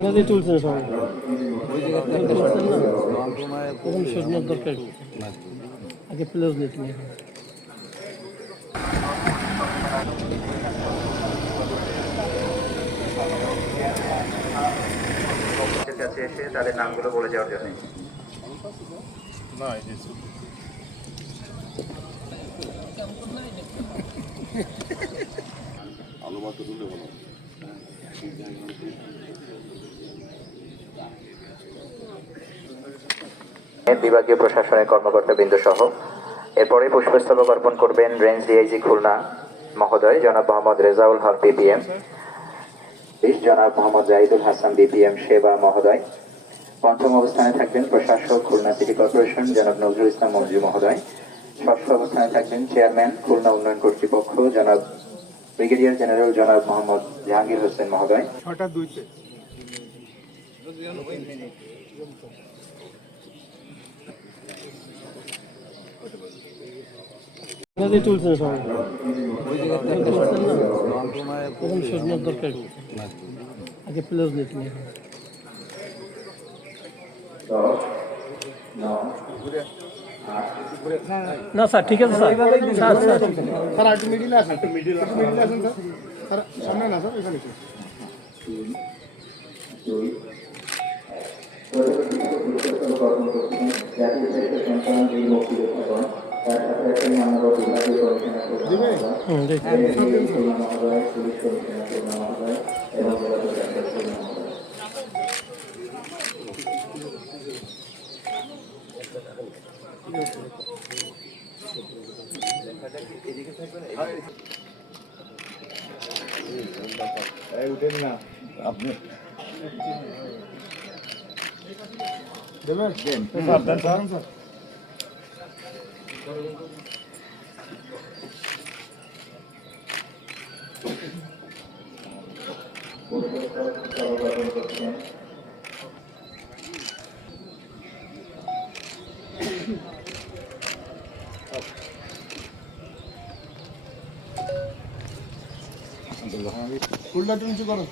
নদী তুলছে সবাই এখন সৈন্যের দরকার আগে প্লেস নিতে নিয়ে কাছে এসে তাদের নামগুলো বলে যাওয়ার জন্য বিভাগীয় প্রশাসনের কর্মকর্তাবৃন্দ সহ এরপরে পুষ্পস্তবক অর্পণ করবেন রেঞ্জ ডিআইজি খুলনা মহোদয় জনাব মোহাম্মদ রেজাউল হক বিপিএম, জনাব মোহাম্মদ জাহিদুল হাসান বিপিএম সেবা মহোদয়। পঞ্চম অবস্থানে থাকবেন প্রশাসক খুলনা সিটি কর্পোরেশন জনাব নজরুল ইসলাম মঞ্জু মহোদয়। ষষ্ঠ অবস্থানে থাকবেন চেয়ারম্যান খুলনা উন্নয়ন কর্তৃপক্ষ জনাব ব্রিগেডিয়ার জেনারেল জনাব মোহাম্মদ জাহাঙ্গীর হোসেন মহোদয়। নদী তুলছে সবাই এখন সৈন্যের দরকার আগে প্লেস নিতে নিয়ে না স্যার ঠিক আছে স্যার স্যার একটু মিডিলে আসেন স্যার সামনে না স্যার এখানে উঠেন না আপনি দেবেন স্যার ফুলটা তুমি করো।